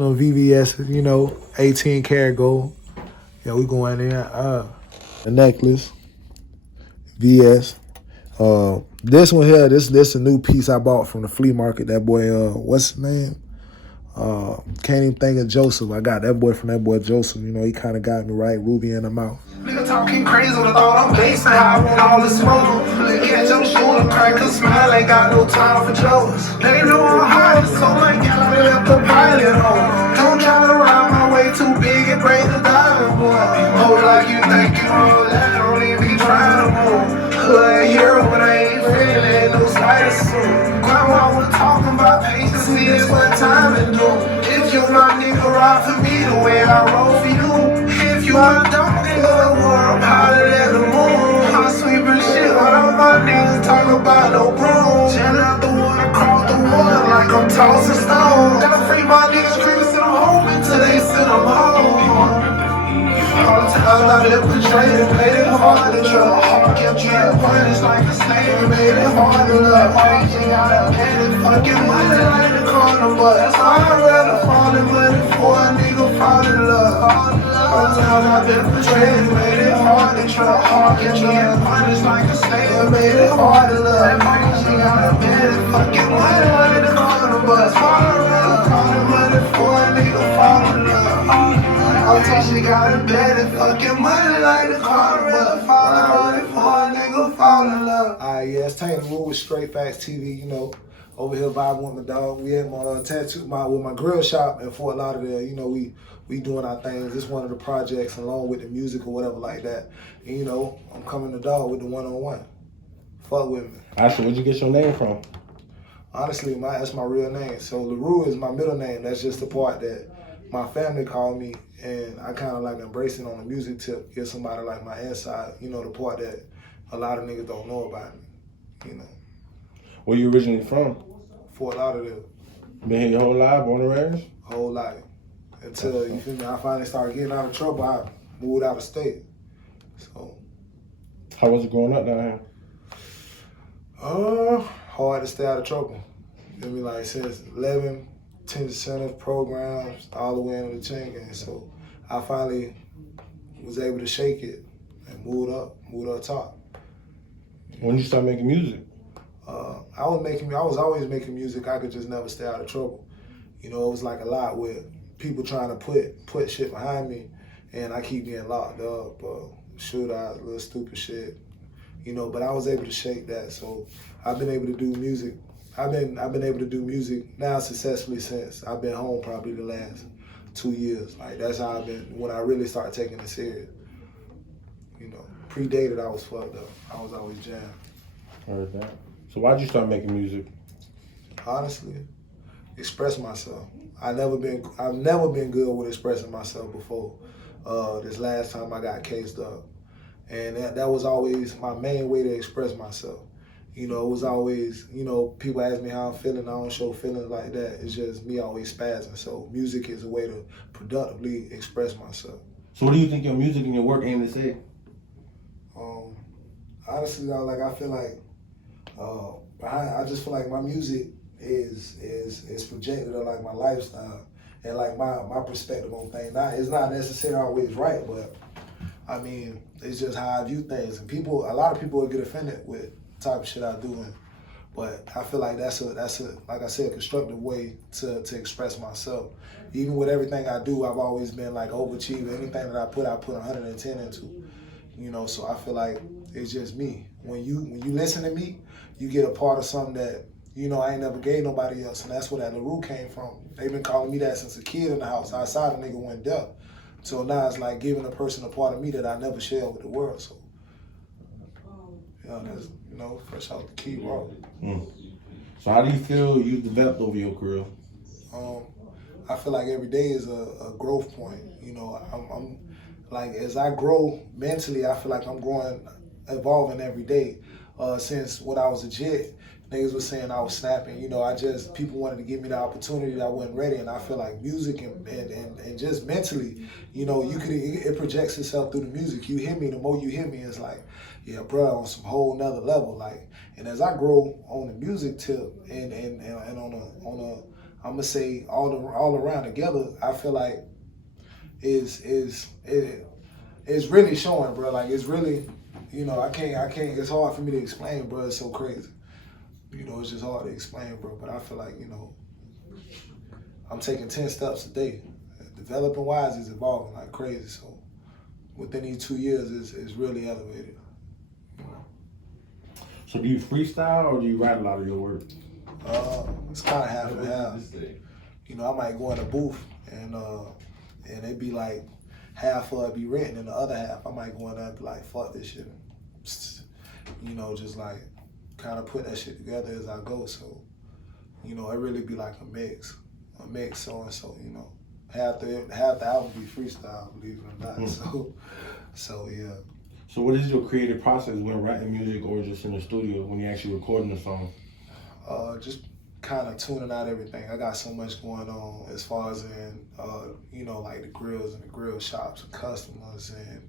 VVS, 18 karat gold. Yeah, we going in. The necklace, VS. This one here, this a new piece I bought from the flea market. That boy, what's his name? Can't even think of Joseph. I got that boy from that boy Joseph. He kind of got me right, Ruby in the mouth. Nigga talking crazy with the thought I'm basing. I want all the smoke. Look at your shoulder, crack a smile. Ain't got no time for jokes. They know I'm high, so like y'all left the pilot on. Don't try to ride my way too big and break the diamond boy. Hold like you think you roll that, don't even be trying to move. Like hero, but I ain't feeling no slightest soon. Grandma was talking about patience, see this what time it do. If you my nigga, ride for me the way I roll for you. If you my dog, nigga, the world hotter than the moon. I sweeping shit, all my niggas talk about no broom. Jam out the water, across the water like I'm tossing stone. Gotta free my niggas, screaming, sit them home until they sit them home. All the times I've been betrayed, made it hard to trust. Heart kept trying to punish like a slave, made it hard to love. Everything out of bed, fucking money like the corner, but that's why I'd rather fall in money for a nigga fall in love. All the times I've been betrayed, made it hard to trust. Heart kept trying to punish like a slave, made it hard to love. Everything out of bed, fucking money like the corner, but that's why I'd rather fall in money for a nigga fall in love. I'll tell she got a bed and fucking money like the car. Rather fall in money for a nigga fall in love. Yeah, it's Taylor Rule with Straight Facts TV, over here vibing with my dog. We at my tattoo, with my grill shop in Fort Lauderdale. We doing our things. It's one of the projects along with the music or whatever like that. And, I'm coming to dog with the one-on-one. Fuck with me. Actually, where'd you get your name from? Honestly, that's my real name. So Leru is my middle name. That's just the part that my family called me, and I kind of like embracing on the music tip, give somebody like my inside, the part that a lot of niggas don't know about me, Where you originally from? Fort Lauderdale. Been here your whole life, born and raised? Whole life. Until, you feel me, I finally started getting out of trouble, I moved out of state. So. How was it growing up down here? Hard to stay out of trouble. You feel me, like since 11, 10 center programs all the way into the chain gang. So I finally was able to shake it and moved up top. When you start making music? I was always making music. I could just never stay out of trouble. It was like a lot with people trying to put shit behind me, and I keep getting locked up, shootouts, little stupid shit. But I was able to shake that. So I've been able to do music. I've been able to do music now successfully since I've been home probably the last 2 years. Like that's how I've been when I really started taking it serious. Predated I was fucked up. I was always jammed. Heard that. So why'd you start making music? Honestly, express myself. I've never been good with expressing myself before. This last time I got cased up. And that was always my main way to express myself. It was always, people ask me how I'm feeling. I don't show feelings like that. It's just me always spazzing. So music is a way to productively express myself. So what do you think your music and your work aim to say? Honestly, I feel like, I just feel like my music is projected of like my lifestyle and like my perspective on things. It's not necessarily always right, but I mean, it's just how I view things. And a lot of people will get offended with the type of shit I do. But I feel like that's a like I said, constructive way to express myself. Even with everything I do, I've always been like overachiever. Anything that I put 110 into. So I feel like it's just me. When you listen to me, you get a part of something that, I ain't never gave nobody else. And that's where that Leru came from. They've been calling me that since a kid in the house. Outside, a nigga went deaf. So now it's like giving a person a part of me that I never share with the world. So, that's, fresh out the key rock. So how do you feel you developed over your career? I feel like every day is a growth point. I'm like, as I grow mentally, I feel like I'm evolving every day. Since when I was a jit, niggas was saying I was snapping. People wanted to give me the opportunity that I wasn't ready. And I feel like music and just mentally, it projects itself through the music. You hear me, the more you hear me, it's like, yeah, bro, on some whole nother level. Like, and as I grow on the music tip and on a I'm gonna say all around together, I feel like is it's really showing, bro. Like it's really, I can't. It's hard for me to explain, bro. It's so crazy. It's just hard to explain, bro. But I feel like I'm taking 10 steps a day. Developing wise is evolving like crazy. So within these 2 years, it's really elevated. So do you freestyle or do you write a lot of your work? It's kind of half and half. I might go in a booth and it'd be like half of it be written and the other half I might go in there and be like, fuck this shit. Just like kind of put that shit together as I go. So, it really be like a mix, so and so, half the album be freestyle, believe it or not. So yeah. So what is your creative process when writing music or just in the studio when you're actually recording a song? Just kind of tuning out everything. I got so much going on as far as in, like the grills and the grill shops and customers and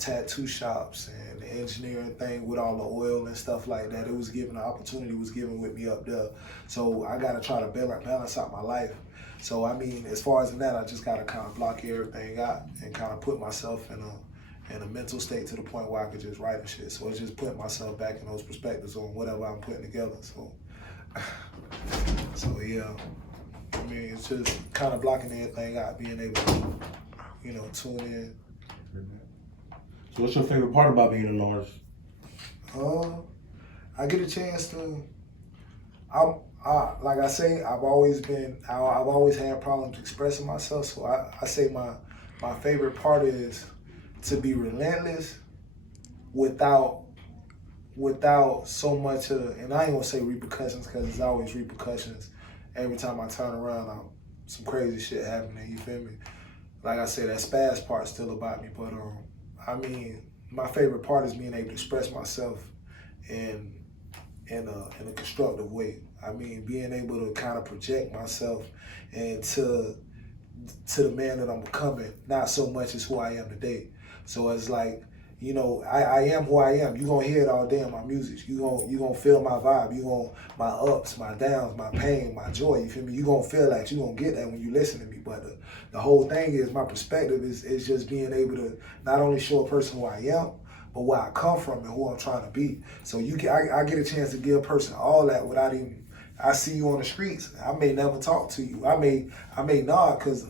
tattoo shops and the engineering thing with all the oil and stuff like that. It was given, the opportunity was given with me up there. So I got to try to balance out my life. So, I mean, as far as in that, I just got to kind of block everything out and kind of put myself in a mental state to the point where I could just write and shit. So it's just putting myself back in those perspectives on whatever I'm putting together. So yeah, I mean, it's just kind of blocking everything out, being able to, tune in. So what's your favorite part about being an artist? I get a chance to, like I say, I've always had problems expressing myself. So I say my favorite part is to be relentless without so much of, and I ain't gonna say repercussions because there's always repercussions. Every time I turn around, some crazy shit happening, you feel me? Like I said, that spaz part's still about me, but I mean, my favorite part is being able to express myself in a constructive way. I mean, being able to kind of project myself into the man that I'm becoming, not so much as who I am today. So it's like, I am who I am. You're gonna hear it all day in my music. You gonna feel my vibe. My ups, my downs, my pain, my joy. You feel me? You gonna feel that. You gonna get that when you listen to me. But the whole thing is, my perspective is just being able to not only show a person who I am, but where I come from and who I'm trying to be. So I get a chance to give a person all that without even. I see you on the streets. I may never talk to you. I may nod because a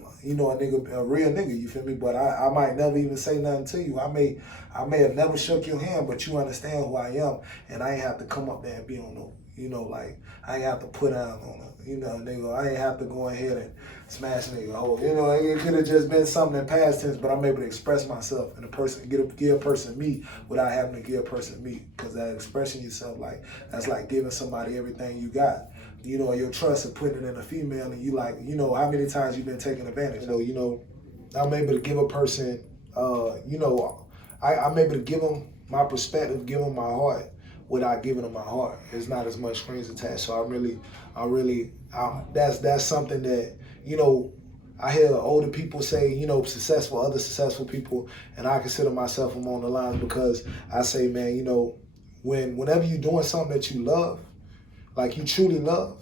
real nigga. You feel me? But I might never even say nothing to you. I may have never shook your hand, but you understand who I am, and I ain't have to come up there and be on no, like I ain't have to put down on a, nigga. I ain't have to go ahead and smash nigga hole. It could have just been something in past tense, but I'm able to express myself and a person give a person me without having to give a person me. Because that expressing yourself, like that's like giving somebody everything you got. Your trust and putting it in a female, and you like, how many times you've been taken advantage of. I'm able to give a person, I'm able to give them my perspective, give them my heart without giving them my heart. It's not as much strings attached. So that's something that, I hear older people say, other successful people, and I consider myself among the lines because I say, man, whenever you're doing something that you love, like you truly love,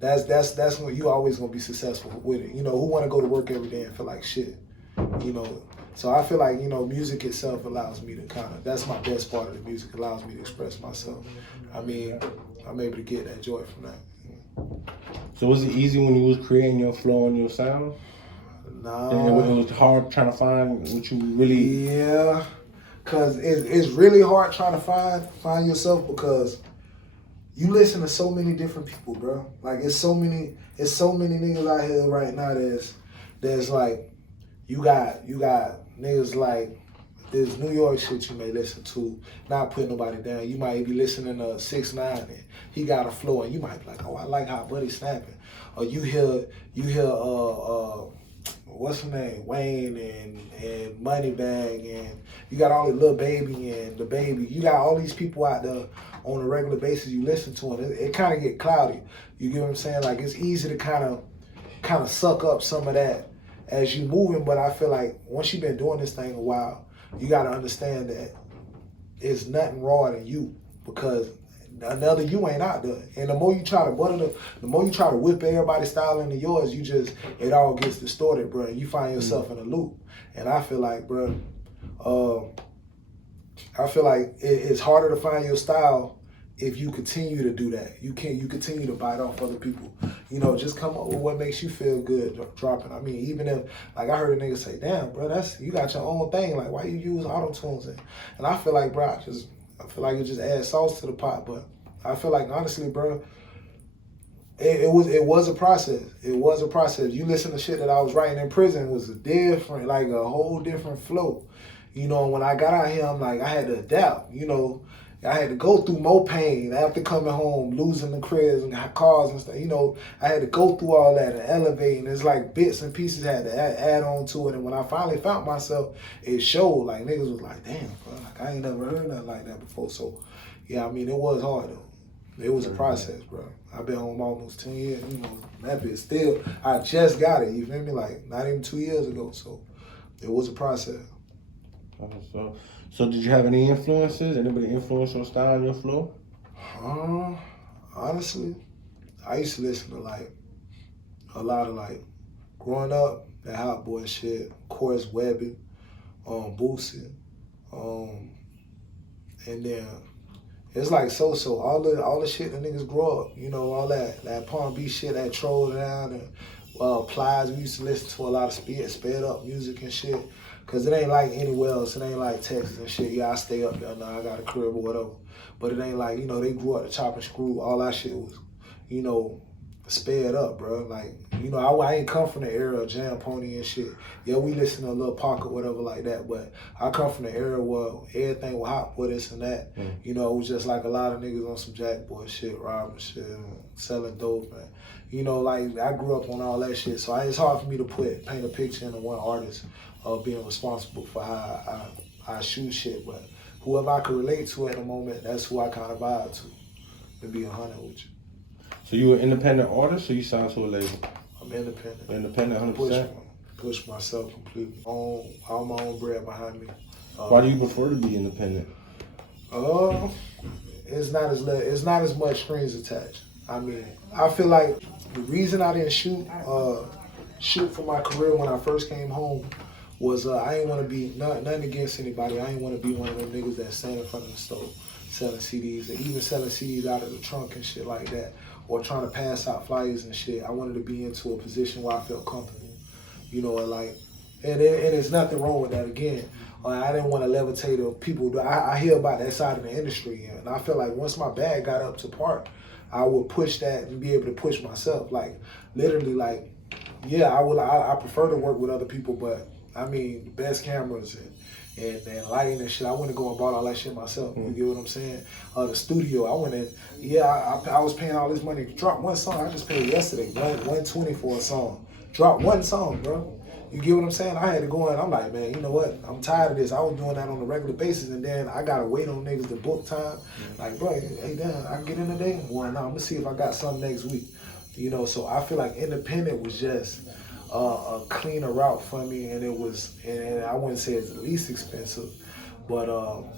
that's when you always gonna be successful with it. Who want to go to work every day and feel like shit, So I feel like, music itself allows me to that's my best part of the music, allows me to express myself. I mean, I'm able to get that joy from that. So was it easy when you was creating your flow and your sound? Nah. And it was hard trying to find what you really... Yeah, because it's really hard trying to find yourself because you listen to so many different people, bro. Like it's so many niggas out here right now there's like, you got niggas like this New York shit you may listen to, not putting nobody down. You might be listening to 6ix9ine and he got a flow and you might be like, oh, I like how Buddy's snapping. Or you hear what's her name, Wayne and Moneybag, and you got all the Lil Baby and the Baby. You got all these people out there on a regular basis you listen to, and it kind of get cloudy. You get what I'm saying? Like it's easy to kind of suck up some of that as you moving, but I feel like once you've been doing this thing a while, you got to understand that it's nothing raw in you, because another you ain't out there. And the more you try to the more you try to whip everybody's style into yours, it all gets distorted, bro. You find yourself in a loop. And I feel like, bro, it's harder to find your style if you continue to do that. You continue to bite off other people. You know, just come up with what makes you feel good dropping. I mean, even if, like, I heard a nigga say, damn, bro, you got your own thing. Like, why you use auto-tunes? And I feel like, bro, I feel like it just adds sauce to the pot. But I feel like, honestly, bro, it was a process. It was a process. You listen to shit that I was writing in prison, it was a whole different flow. You know, when I got out here, I'm like, I had to adapt, you know. I had to go through more pain after coming home, losing the cribs and cars and stuff. You know, I had to go through all that and elevate. And it's like bits and pieces had to add on to it. And when I finally found myself, it showed. Like, niggas was like, damn, bro, like, I ain't never heard nothing like that before. So, yeah, I mean, it was hard, though. It was a process, bro. I've been home almost 10 years. You know, that bitch still, I just got it, you feel me? Like, not even 2 years ago. So, it was a process. So did you have any influences? Anybody influence your style and your flow? Honestly, I used to listen to like a lot of like growing up, that Hot Boy shit, of course Webbie, Boosie, and then it's like all the shit the niggas grow up, you know, all that Palm Beach shit, that Troll Down and Plies. We used to listen to a lot of sped up music and shit. Cause it ain't like anywhere else. It ain't like Texas and shit. Yeah, I stay up there now. I got a crib or whatever. But it ain't like, you know, they grew up to chop and screw. All that shit was, you know, sped up, bro. Like, you know, I ain't come from the era of Jam Pony and shit. Yeah, we listen to a little Pocket, whatever like that. But I come from the era where everything was hot with this and that. You know, it was just like a lot of niggas on some Jack Boy shit, robbing shit, selling dope, man. You know, like, I grew up on all that shit. So it's hard for me to paint a picture into one artist of being responsible for how I shoot shit. But whoever I could relate to at the moment, that's who I kind of vibe to, to be 100 with you. So you an independent artist or you signed to a label? I'm independent. Independent, 100%? Push myself completely. All my own bread behind me. Why do you prefer to be independent? It's not as much strings attached. I mean, I feel like the reason I didn't shoot for my career when I first came home was I ain't want to be, nothing against anybody, I ain't want to be one of them niggas that stand in front of the stove selling CDs, and even selling CDs out of the trunk and shit like that, or trying to pass out flyers and shit. I wanted to be into a position where I felt comfortable, you know, and there's nothing wrong with that. Again, I didn't want to levitate of people. I hear about that side of the industry, and I feel like once my bag got up to par, I would push that and be able to push myself. Like, literally, like, yeah, I prefer to work with other people, but I mean, the best cameras and lighting and shit, I went and go and bought all that shit myself. You get what I'm saying? The studio, I went in, I was paying all this money to drop one song. I just paid yesterday, $120 for a song. Drop one song, bro. You get what I'm saying? I had to go in, I'm like, man, you know what? I'm tired of this. I was doing that on a regular basis, and then I gotta wait on niggas to book time. Like, bro, hey, damn, I can get in today? Well, now I'm gonna see if I got something next week. You know, so I feel like independent was just a cleaner route for me, and and I wouldn't say it's the least expensive, but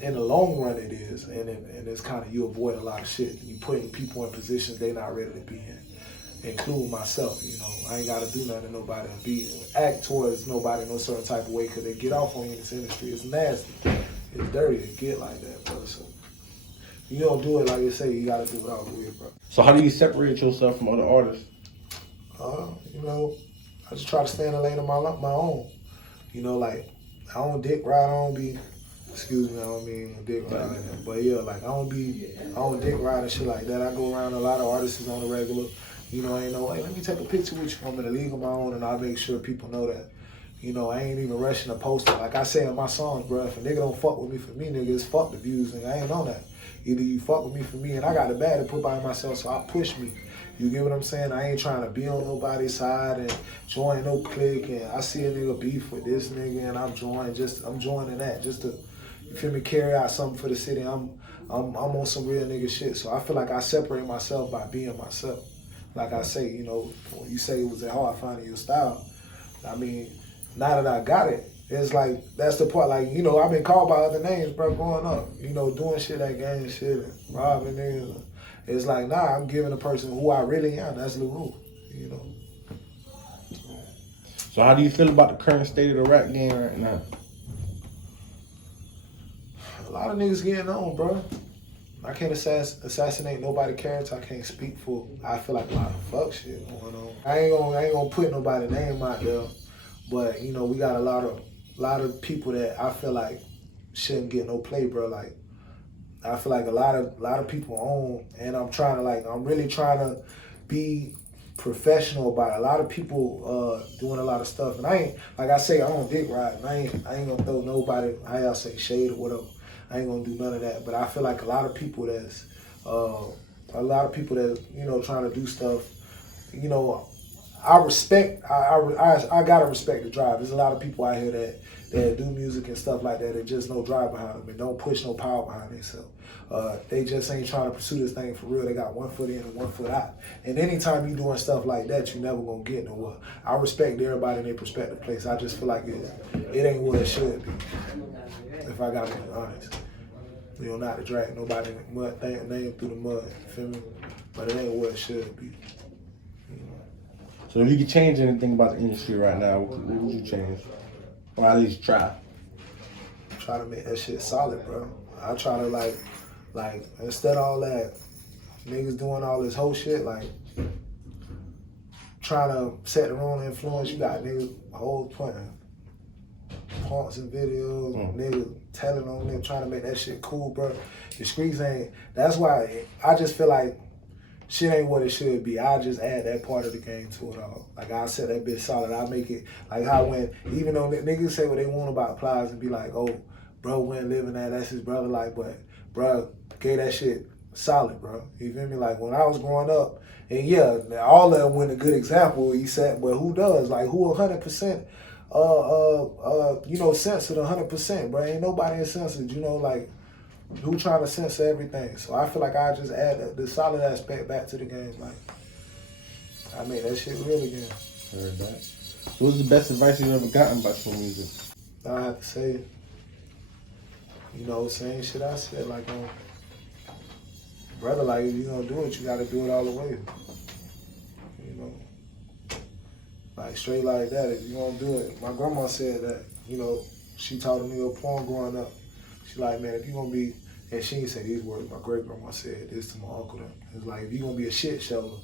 in the long run it is, and it's kind of, you avoid a lot of shit. You putting people in positions they not ready to be in, including myself. You know, I ain't got to do nothing to nobody and act towards nobody in no certain type of way, because they get off on you in this industry. It's nasty, it's dirty to get like that, bro. So you don't do it like you say, you got to do it all the way, bro. So how do you separate yourself from other artists? You know, I just try to stay in the lane of my own. You know, like, I don't dick ride, I don't mean dick ride like that. But yeah, like, I don't dick ride and shit like that. I go around a lot of artists on the regular. You know, I ain't no, hey, let me take a picture with you. I'm in a league of my own, and I'll make sure people know that. You know, I ain't even rushing to post it. Like I say in my songs, bro, if a nigga don't fuck with me for me, nigga, it's fuck the views, nigga. I ain't on that. Either you fuck with me for me, and I got the bad to put by myself, so I push me. You get what I'm saying? I ain't trying to be on nobody's side and join no clique, and I see a nigga beef with this nigga and I'm joining that just to, you feel me, carry out something for the city. I'm on some real nigga shit. So I feel like I separate myself by being myself. Like I say, you know, when you say it was that hard finding your style, I mean, now that I got it, it's like, that's the part, like, you know, I've been called by other names, bro, growing up. You know, doing shit like gang shit and robbing niggas. It's like, nah, I'm giving a person who I really am. That's Leru, you know. So how do you feel about the current state of the rap game right now? A lot of niggas getting on, bro. I can't assassinate nobody's character. I can't speak for. I feel like a lot of fuck shit going on. I ain't gonna put nobody's name out there, but you know we got a lot of people that I feel like shouldn't get no play, bro. Like I feel like a lot of people own, and I'm really trying to be professional about it. A lot of people doing a lot of stuff, and I ain't like I say I don't dick ride. And I ain't gonna throw nobody how y'all say shade or whatever. I ain't gonna do none of that. But I feel like a lot of people that you know trying to do stuff. You know, I respect. I gotta respect the drive. There's a lot of people out here that do music and stuff like that. That just no drive behind them and don't push no power behind themselves. They just ain't trying to pursue this thing for real. They got one foot in and one foot out. And anytime you doing stuff like that, you never gonna get nowhere. I respect everybody in their prospective place. I just feel like it ain't what it should be. If I gotta be honest. You know, not to drag nobody mud name through the mud, you feel me? But it ain't what it should be. You know? So if you could change anything about the industry right now, what would you change? Or at least try? Try to make that shit solid, bro. I try to like instead of all that niggas doing all this whole shit, like trying to set the wrong influence, you got niggas whole putting punks and videos, niggas telling on them, trying to make that shit cool, bro. The streets ain't, that's why I just feel like shit ain't what it should be. I just add that part of the game to it all. Like I set that bitch solid. I make it like how when, even though niggas say what they want about Plies and be like, oh, bro went living that, that's his brother, like, but bro gave that shit solid, bro. You feel me? Like when I was growing up, and yeah, all of them went a good example. He said, but who does? Like who 100%? You know, censored 100%, bro. Ain't nobody censored, you know, like who trying to censor everything. So I feel like I just add the solid aspect back to the game. Like I made that shit real again. Heard that. What was the best advice you ever gotten about your music? I have to say, you know, same shit I said, like brother, like if you gonna do it, you gotta do it all the way. You know. Like straight like that, if you gonna do it. My grandma said that, you know, she taught me a poem growing up. She like, man, if you gonna be, and she didn't say these words, my great grandma said this to my uncle then. It's like, if you gonna be a shit shoveler,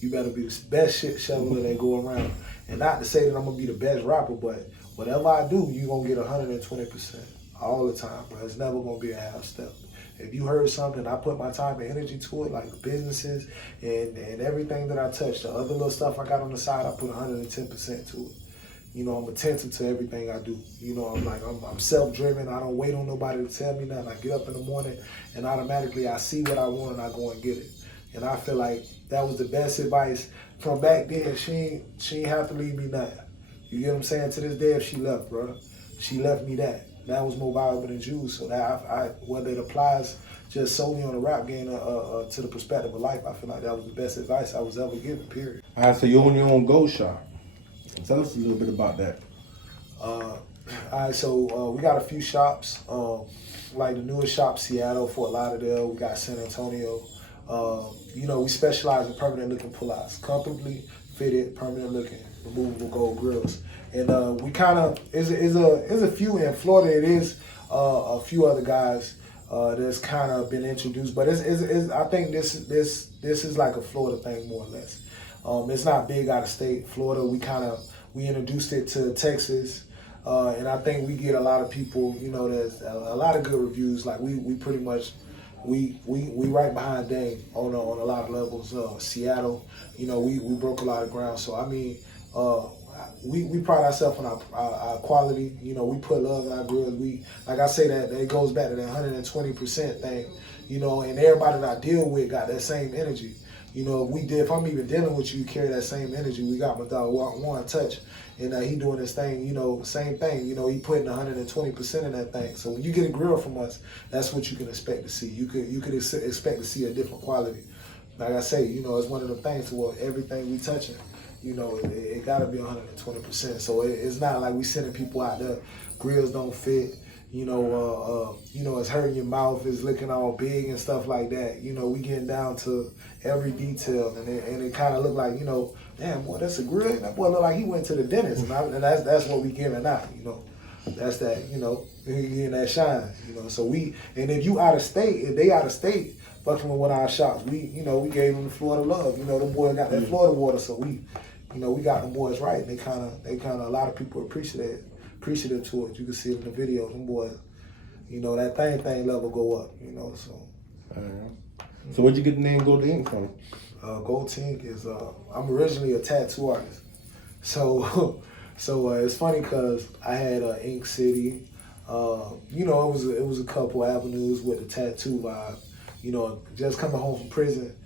you better be the best shit shoveler that go around. And not to say that I'm gonna be the best rapper, but whatever I do, you gonna get 120% all the time, bro. It's never gonna be a half step. If you heard something, I put my time and energy to it, like the businesses and everything that I touch. The other little stuff I got on the side, I put 110% to it. You know, I'm attentive to everything I do. You know, I'm self-driven. I don't wait on nobody to tell me nothing. I get up in the morning and automatically I see what I want and I go and get it. And I feel like that was the best advice from back then. She ain't have to leave me nothing. You get what I'm saying? To this day, if she left, bro, she left me that. That was more valuable than Jews. So that I whether it applies just solely on the rap game to the perspective of life, I feel like that was the best advice I was ever given, period. All right, so you own your own Goldz shop. Tell us a little bit about that. All right, so we got a few shops, like the newest shop, Seattle, Fort Lauderdale. We got San Antonio. You know, we specialize in permanent looking pull-outs, comfortably fitted, permanent looking, removable gold grills. And we kind of is a few in Florida. It is a few other guys that's kind of been introduced, but it's I think this is like a Florida thing more or less. It's not big out of state. Florida, we introduced it to Texas, and I think we get a lot of people. You know, there's a lot of good reviews. Like we pretty much. We right behind Dame on a lot of levels. Seattle, you know, we broke a lot of ground. So I mean, we pride ourselves on our quality. You know, we put love in our grills. We, like I say, that it goes back to that 120% thing. You know, and everybody that I deal with got that same energy. You know, if I'm even dealing with you, carry that same energy. We got my dog Warren Touch, and he doing his thing. You know, same thing. You know, he putting 120% in that thing. So when you get a grill from us, that's what you can expect to see. You could expect to see a different quality. Like I say, you know, it's one of the things to where everything we touching, you know, it got to be 120%. So it's not like we sending people out there, grills don't fit. It's hurting your mouth, it's looking all big and stuff like that. We getting down to every detail, and it kind of look like, damn boy, that's a grill. That boy look like he went to the dentist, and that's what we giving out. That's that, he getting that shine. So and if you out of state, if they out of state, fucking with one of our shops, we gave them the Florida love. The boy got that Florida water, so we got the boys right. They kind of, a lot of people appreciative to it. You can see it in the videos. Them boys, that thing level go up. So. So where'd you get the name Gold Ink from? Goldz is I'm originally a tattoo artist, so it's funny because I had Ink City. It was a couple avenues with the tattoo vibe. Just coming home from prison,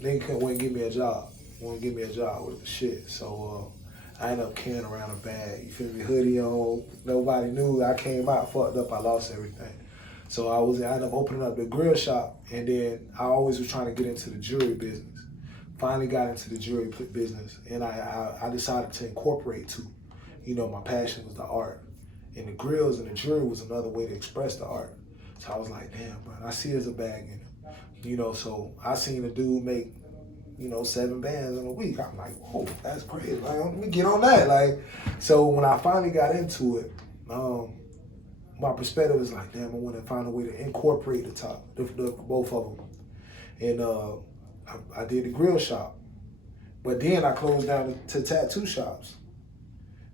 they wouldn't give me a job. Wouldn't give me a job with the shit. So I ended up carrying around a bag. You feel me? Hoodie on. Nobody knew. I came out fucked up. I lost everything. So I ended up opening up the grill shop, and then I always was trying to get into the jewelry business. Finally got into the jewelry business, and I decided to incorporate too. My passion was the art, and the grills and the jewelry was another way to express the art. So I was like, damn, bro, I see there's a bag in it. So I seen a dude make, 7 bands in a week. I'm like, whoa, that's crazy. Like, let me get on that. Like, so when I finally got into it, my perspective is like, damn, I want to find a way to incorporate both of them. And I did the grill shop, but then I closed down to tattoo shops.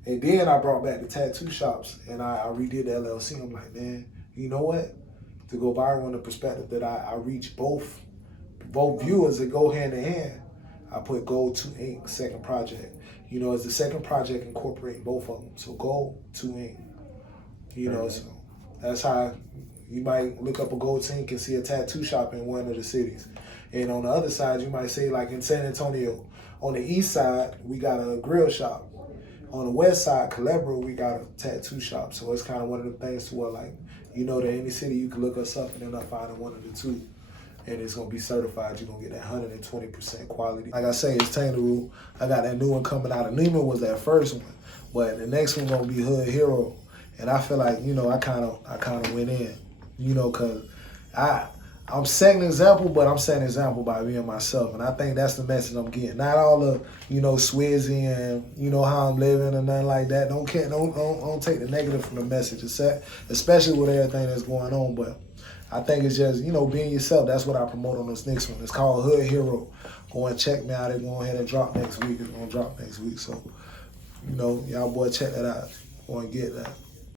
And then I brought back the tattoo shops, and I redid the LLC. I'm like, man, you know what? To go viral in the perspective that I reach both viewers that go hand in hand, I put Gold 2 Inc. second project. It's the second project incorporating both of them. So Gold 2 Inc. So that's how you might look up a Goldz Inc. and see a tattoo shop in one of the cities. And on the other side, you might say, like in San Antonio, on the east side, we got a grill shop. On the west side, Culebra, we got a tattoo shop. So it's kind of one of the things to where, like, that any city you can look us up and end up finding one of the two. And it's going to be certified. You're going to get that 120% quality. Like I say, it's Leru. I got that new one coming out. Anema was that first one. But the next one going to be Hood Hero. And I feel like, I kind of went in, because I'm setting an example, but I'm setting an example by being myself. And I think that's the message I'm getting. Not all the, swizzy and, how I'm living or nothing like that. Don't take the negative from the message, especially with everything that's going on. But I think it's just, being yourself. That's what I promote on this next one. It's called Hood Hero. Go and check me out. It's going ahead and drop next week. It's going to drop next week. So, y'all boy, check that out. Go and get that.